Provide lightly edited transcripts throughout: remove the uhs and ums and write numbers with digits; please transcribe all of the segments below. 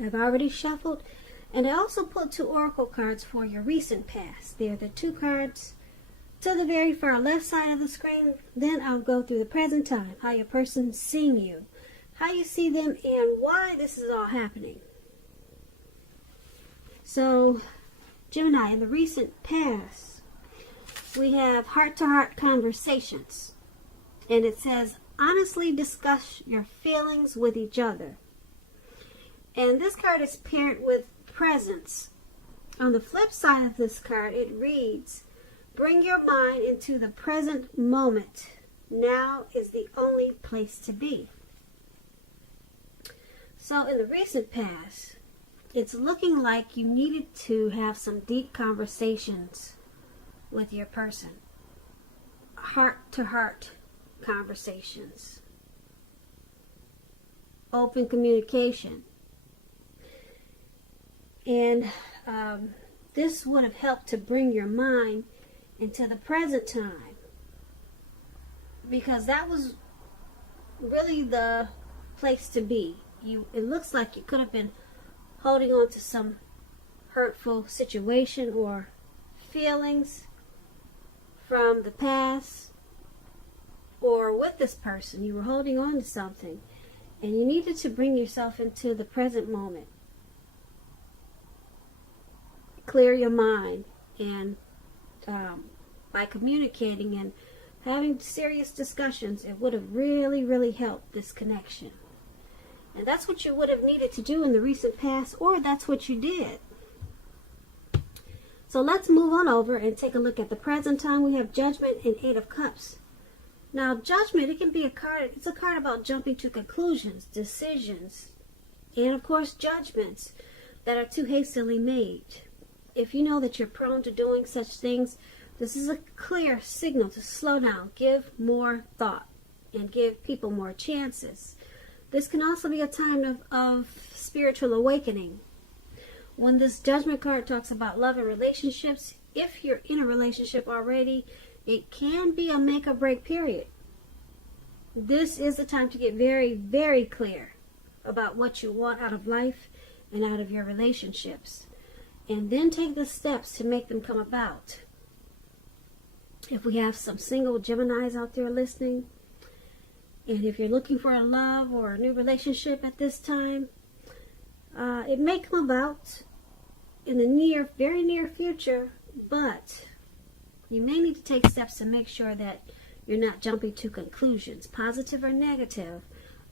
I've already shuffled, and I also put 2 oracle cards for your recent past. They're the 2 cards to the very far left side of the screen. Then I'll go through the present time, how your person's seeing you, how you see them, and why this is all happening. So, Gemini, in the recent past, we have heart-to-heart conversations. And it says, honestly discuss your feelings with each other. And this card is paired with presence. On the flip side of this card, it reads, bring your mind into the present moment. Now is the only place to be. So in the recent past, it's looking like you needed to have some deep conversations with your person. Heart-to-heart conversations. Open communication. And this would have helped to bring your mind into the present time, because that was really the place to be. It looks like you could have been holding on to some hurtful situation or feelings from the past, or with this person you were holding on to something, and you needed to bring yourself into the present moment. Clear your mind, and by communicating and having serious discussions, it would have really helped this connection. And that's what you would have needed to do in the recent past, or that's what you did. So let's move on over and take a look at the present time. We have Judgment and 8 of Cups. Now, Judgment, it can be a card. It's a card about jumping to conclusions, decisions, and of course judgments that are too hastily made. If you know that you're prone to doing such things, this is a clear signal to slow down, give more thought, and give people more chances. This can also be a time of spiritual awakening. When this Judgment card talks about love and relationships, if you're in a relationship already, it can be a make or break period. This is the time to get very clear about what you want out of life and out of your relationships, and then take the steps to make them come about. If we have some single Geminis out there listening, and if you're looking for a love or a new relationship at this time, it may come about in the very near future, but you may need to take steps to make sure that you're not jumping to conclusions, positive or negative,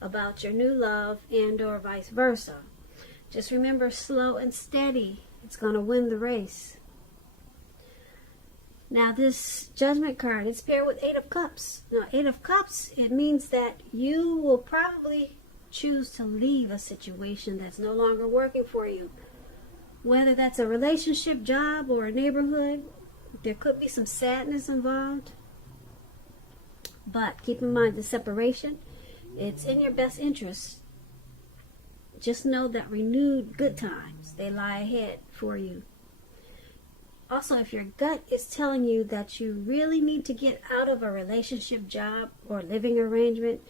about your new love, and or vice versa. Just remember, slow and steady, it's going to win the race. Now, this Judgment card is paired with 8 of Cups. Now, 8 of Cups, it means that you will probably choose to leave a situation that's no longer working for you. Whether that's a relationship, job, or a neighborhood, there could be some sadness involved. But keep in mind, the separation, it's in your best interest. Just know that renewed good times, they lie ahead for you. Also, if your gut is telling you that you really need to get out of a relationship, job, or living arrangement,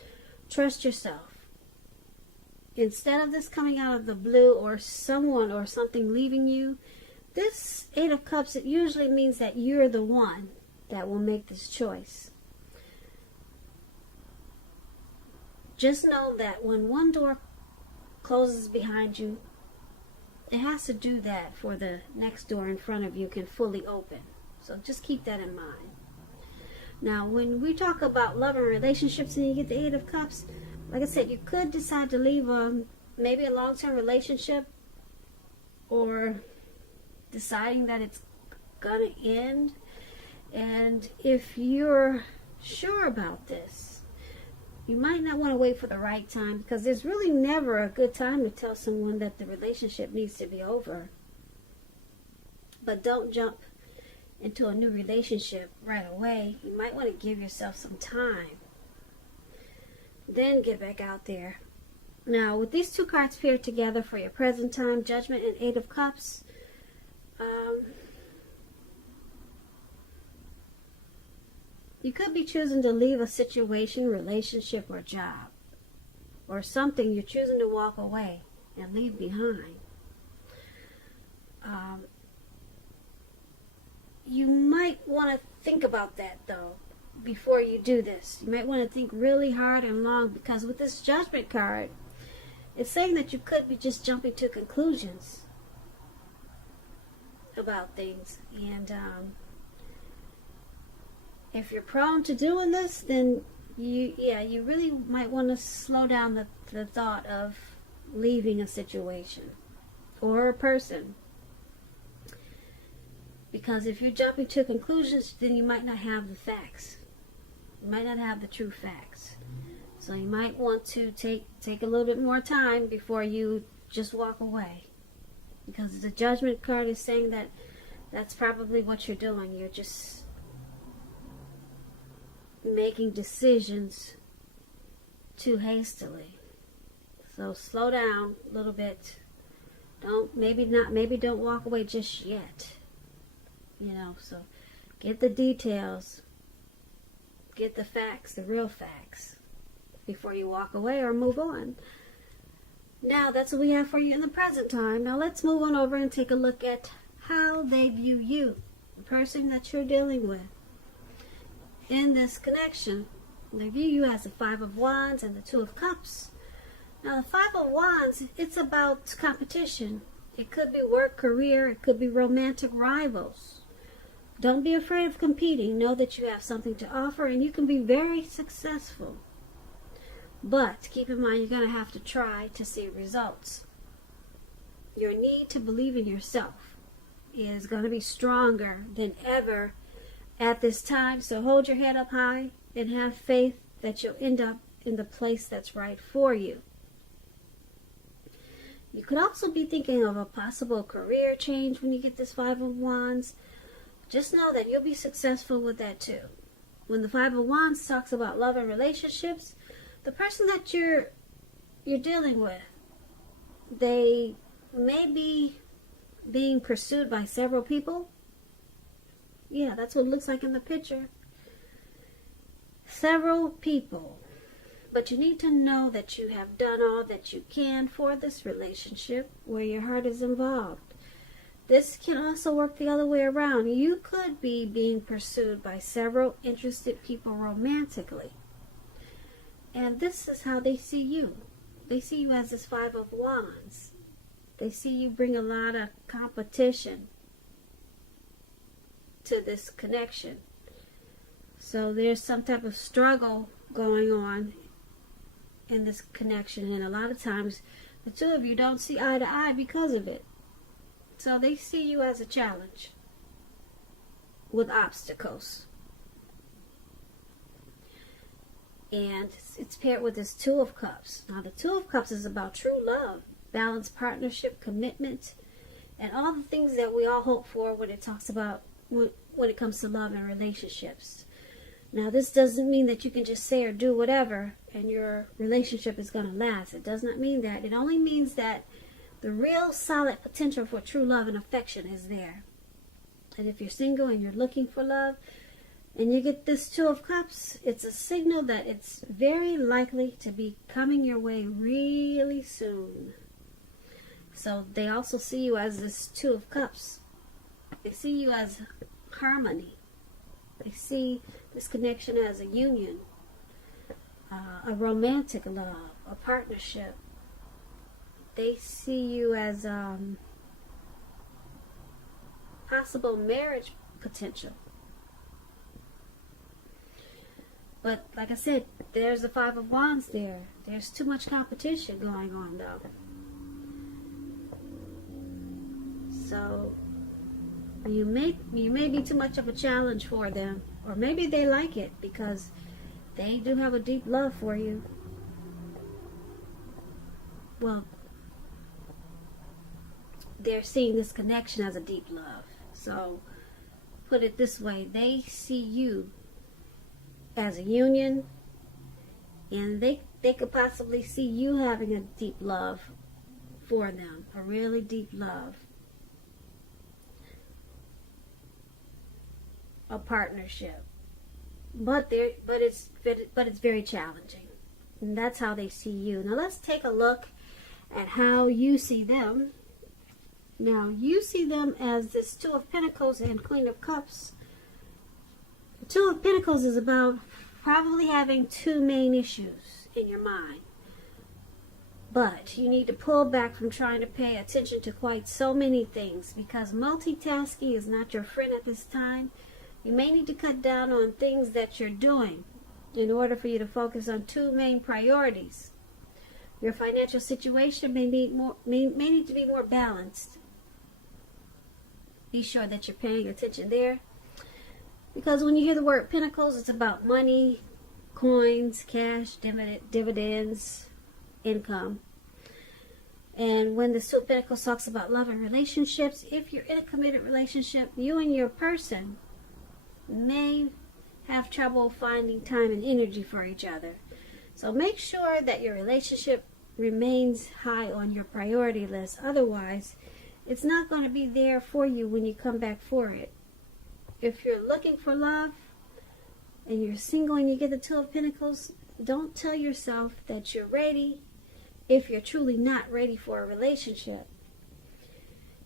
trust yourself. Instead of this coming out of the blue, or someone or something leaving you, this 8 of Cups, it usually means that you're the one that will make this choice. Just know that when one door closes behind you, it has to do that for the next door in front of you can fully open. So just keep that in mind. Now, when we talk about love and relationships and you get the 8 of Cups, like I said, you could decide to leave maybe a long-term relationship, or deciding that it's gonna end. And if you're sure about this, you might not want to wait for the right time, because there's really never a good time to tell someone that the relationship needs to be over. But don't jump into a new relationship right away. You might want to give yourself some time, then get back out there. Now, with these 2 cards paired together for your present time, Judgment and 8 of Cups, you could be choosing to leave a situation, relationship, or job, or something. You're choosing to walk away. and leave behind. You might want to think about that, though, before you do this. You might want to think really hard and long, because with this Judgment card, it's saying that you could be just jumping to conclusions about things. And if you're prone to doing this, then you really might want to slow down the thought of leaving a situation or a person. Because if you're jumping to conclusions, then you might not have the facts. You might not have the true facts. So you might want to take a little bit more time before you just walk away. Because the Judgment card is saying that that's probably what you're doing. You're just making decisions too hastily. So slow down a little bit. Maybe don't walk away just yet. So get the details, get the facts, the real facts, before you walk away or move on. Now, that's what we have for you in the present time. Now, let's move on over and take a look at how they view you, the person that you're dealing with. In this connection, they view you as the Five of Wands and the Two of Cups. Now, the Five of Wands, it's about competition. It could be work, career, it could be romantic rivals. Don't be afraid of competing. Know that you have something to offer and you can be very successful. But keep in mind, you're going to have to try to see results. Your need to believe in yourself is going to be stronger than ever at this time. So hold your head up high and have faith that you'll end up in the place that's right for you. You could also be thinking of a possible career change when you get this Five of Wands. Just know that you'll be successful with that too. When the Five of Wands talks about love and relationships, the person that you're dealing with, they may be being pursued by several people. Yeah, that's what it looks like in the picture. Several people. But you need to know that you have done all that you can for this relationship where your heart is involved. This can also work the other way around. You could be being pursued by several interested people romantically. And this is how they see you. They see you as this Five of Wands. They see you bring a lot of competition to this connection. So there's some type of struggle going on in this connection. And a lot of times, the two of you don't see eye to eye because of it. So they see you as a challenge with obstacles. And it's paired with this Two of Cups. Now, the Two of Cups is about true love, balanced partnership, commitment, and all the things that we all hope for when it talks about when it comes to love and relationships. Now, this doesn't mean that you can just say or do whatever and your relationship is going to last. It does not mean that. It only means that the real solid potential for true love and affection is there. And if you're single and you're looking for love, and you get this Two of Cups, it's a signal that it's very likely to be coming your way really soon. So they also see you as this Two of Cups. They see you as harmony. They see this connection as a union, a romantic love, a partnership. They see you as possible marriage potential. But like I said, there's the Five of Wands there. There's too much competition going on though. So you may be too much of a challenge for them. Or maybe they like it because they do have a deep love for you. Well, they're seeing this connection as a deep love. So put it this way, they see you as a union, and they could possibly see you having a deep love for them, a really deep love, a partnership. But it's very challenging, and that's how they see you. Now let's take a look at how you see them. Now, you see them as this Two of Pentacles and Queen of Cups. The Two of Pentacles is about probably having two main issues in your mind. But you need to pull back from trying to pay attention to quite so many things, because multitasking is not your friend at this time. You may need to cut down on things that you're doing in order for you to focus on two main priorities. Your financial situation may need to be more balanced. Be sure that you're paying attention there. Because when you hear the word Pentacles, it's about money, coins, cash, dividends, income. And when the Two of Pentacles talks about love and relationships, if you're in a committed relationship, you and your person may have trouble finding time and energy for each other. So make sure that your relationship remains high on your priority list. Otherwise, it's not going to be there for you when you come back for it. If you're looking for love and you're single and you get the Two of Pentacles, don't tell yourself that you're ready if you're truly not ready for a relationship.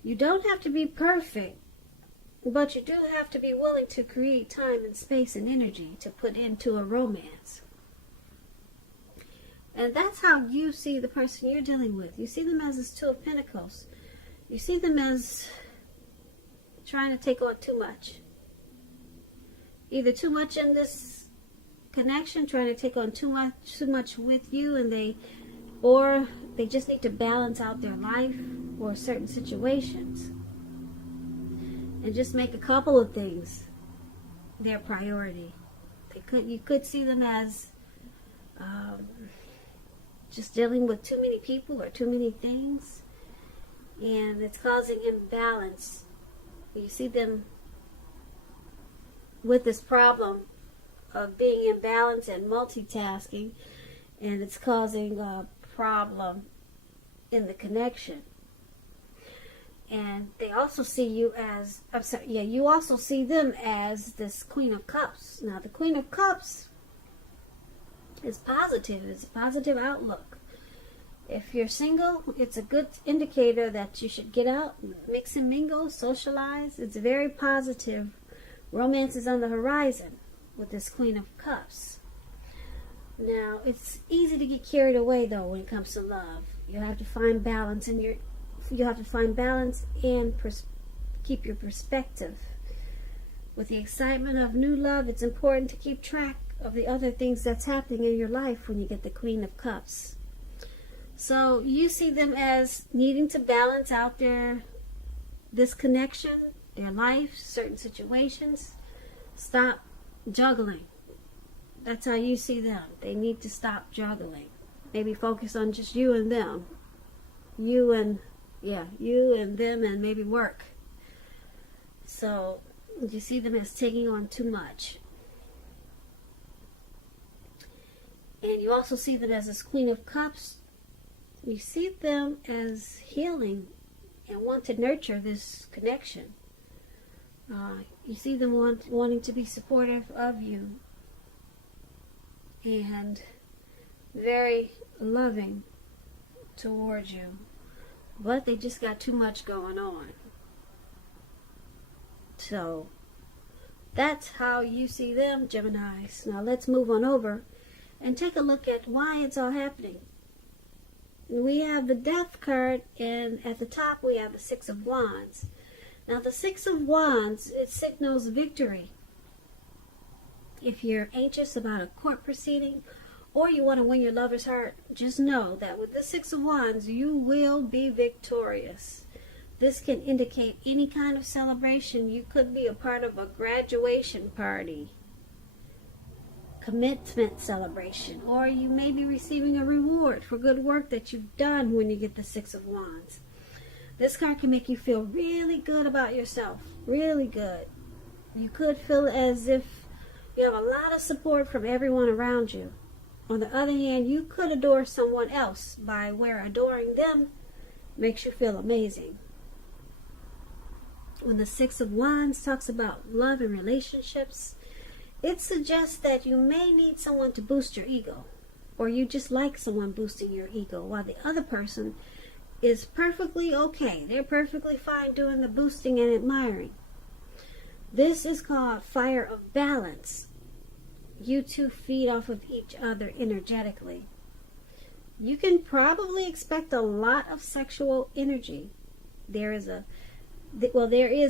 You don't have to be perfect, but you do have to be willing to create time and space and energy to put into a romance. And that's how you see the person you're dealing with. You see them as this Two of Pentacles. You see them as trying to take on too much. Either too much in this connection, trying to take on too much with you, and or they just need to balance out their life or certain situations and just make a couple of things their priority. You could see them as just dealing with too many people or too many things, and it's causing imbalance. You see them with this problem of being imbalanced and multitasking, and it's causing a problem in the connection. And they also see you as, you also see them as this Queen of Cups. Now, the Queen of Cups is positive. It's a positive outlook. If you're single, it's a good indicator that you should get out, mix and mingle, socialize. It's very positive. Romance is on the horizon with this Queen of Cups. Now, it's easy to get carried away, though, when it comes to love. You have to find balance and keep your perspective. With the excitement of new love, it's important to keep track of the other things that's happening in your life when you get the Queen of Cups. So you see them as needing to balance out this connection, their life, certain situations. Stop juggling. That's how you see them. They need to stop juggling. Maybe focus on just you and them. You and them, and maybe work. So you see them as taking on too much. And you also see them as this Queen of Cups. You see them as healing and want to nurture this connection. You see them wanting to be supportive of you and very loving towards you. But they just got too much going on. So that's how you see them, Geminis. Now let's move on over and take a look at why it's all happening. We have the Death card, and at the top we have the Six of Wands. Now the Six of Wands, it signals victory. If you're anxious about a court proceeding or you want to win your lover's heart, just know that with the Six of Wands, you will be victorious. This can indicate any kind of celebration. You could be a part of a graduation party, commitment celebration, or you may be receiving a reward for good work that you've done when you get the Six of Wands. This card can make you feel really good about yourself, really good. You could feel as if you have a lot of support from everyone around you. On the other hand, you could adore someone else by where adoring them makes you feel amazing. When the Six of Wands talks about love and relationships, it suggests that you may need someone to boost your ego, or you just like someone boosting your ego, while the other person is perfectly okay. They're perfectly fine doing the boosting and admiring. This is called fire of balance. You two feed off of each other energetically. You can probably expect a lot of sexual energy. There is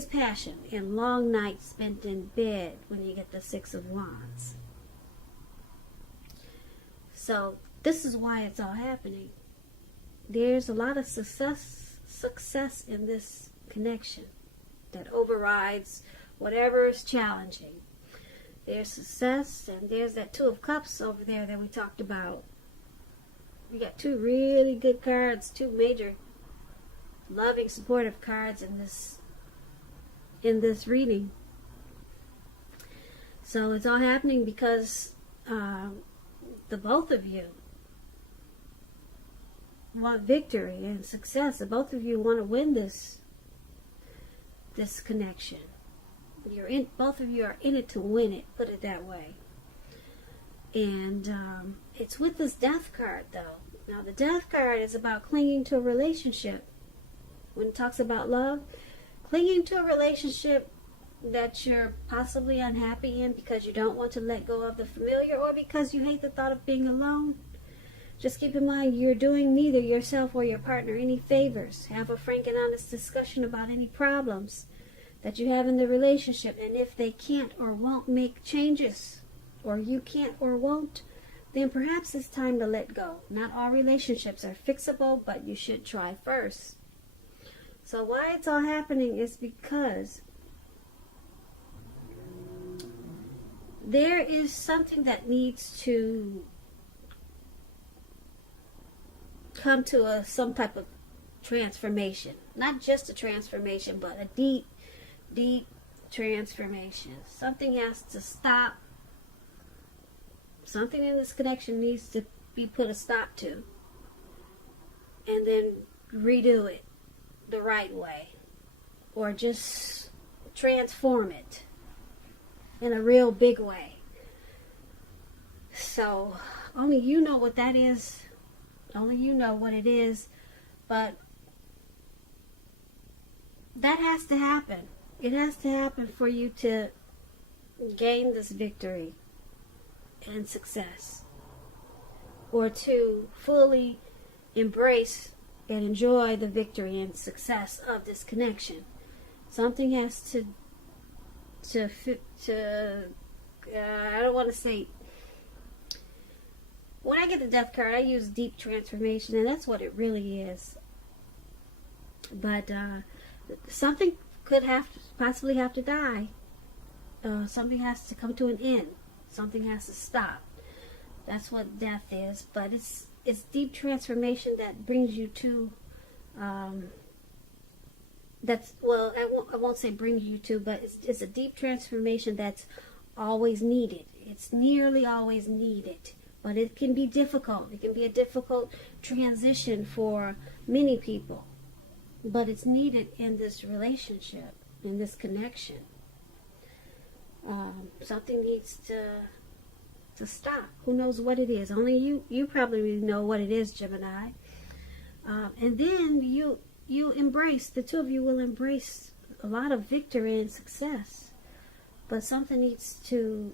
passion and long nights spent in bed when you get the Six of Wands. So this is why it's all happening. There's a lot of success in this connection that overrides whatever is challenging. There's success, and there's that Two of Cups over there that we talked about. We got two really good cards, two major loving, supportive cards in this reading. So it's all happening because the both of you want victory and success. The both of you want to win this connection. Both of you are in it to win it, put it that way. And it's with this Death card, though. Now, the Death card is about clinging to a relationship. When it talks about love, clinging to a relationship that you're possibly unhappy in because you don't want to let go of the familiar, or because you hate the thought of being alone. Just keep in mind, you're doing neither yourself or your partner any favors. Have a frank and honest discussion about any problems that you have in the relationship, and if they can't or won't make changes, or you can't or won't, then perhaps it's time to let go. Not all relationships are fixable, but you should try first. So why it's all happening is because there is something that needs to come to some type of transformation. Not just a transformation, but a deep transformation. Something has to stop. Something in this connection needs to be put a stop to, and then redo it the right way, or just transform it in a real big way. So only you know what that is. Only you know what it is. But that has to happen. It has to happen for you to gain this victory and success, or to fully embrace and enjoy the victory and success of this connection. Something has to I don't want to say, when I get the Death card, I use deep transformation, and that's what it really is. But something could possibly have to die. Something has to come to an end. Something has to stop. That's what death is. But it's deep transformation that brings you to I won't say brings you to, but it's a deep transformation that's always needed. It's nearly always needed. But it can be difficult. It can be a difficult transition for many people. But it's needed in this relationship, in this connection. Something needs to stop. Who knows what it is? Only you probably know what it is, Gemini. And then you embrace, the two of you will embrace a lot of victory and success. But something needs to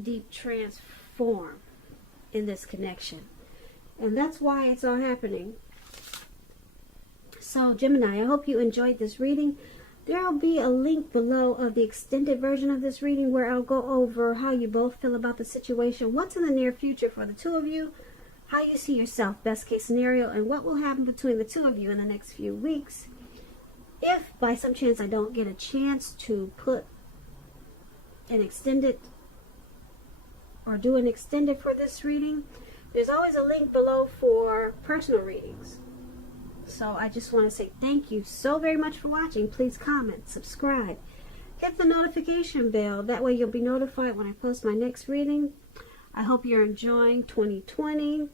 deep transform in this connection. And that's why it's all happening. So, Gemini, I hope you enjoyed this reading. There will be a link below of the extended version of this reading where I'll go over how you both feel about the situation, what's in the near future for the two of you, how you see yourself, best case scenario, and what will happen between the two of you in the next few weeks. If by some chance I don't get a chance to put an extended or do an extended for this reading, there's always a link below for personal readings. So I just want to say thank you so very much for watching. Please comment, subscribe, hit the notification bell. That way you'll be notified when I post my next reading. I hope you're enjoying 2020.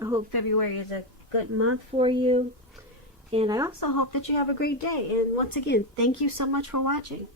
I hope February is a good month for you. And I also hope that you have a great day. And once again, thank you so much for watching.